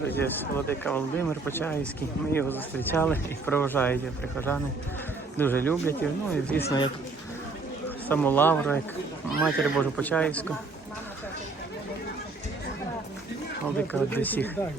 Друзі, Владика Володимир Почаївський. Ми його зустрічали і проважають прихожани. Дуже люблять його. Ну і звісно, як саму Лавру, як матір Божу Почаївську. Владика до всіх. Хай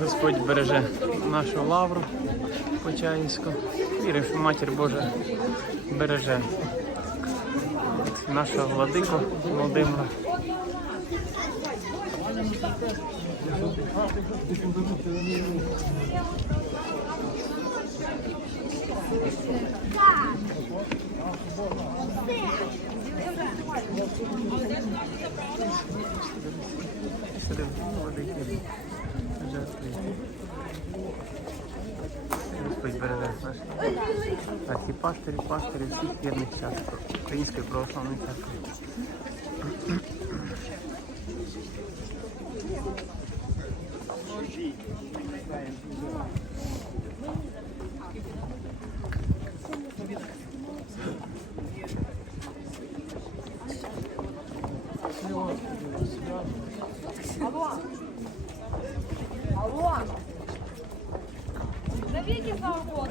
Господь береже нашу лавру Почаївську. Віримо, що Матір Божа береже нашого владику Володимира. Сюди владики жертви. Господь береже наш. Так, і пастирі, пастирі всіх вірних церкв Української православної церкви. Алло! Алло! Навеки за год!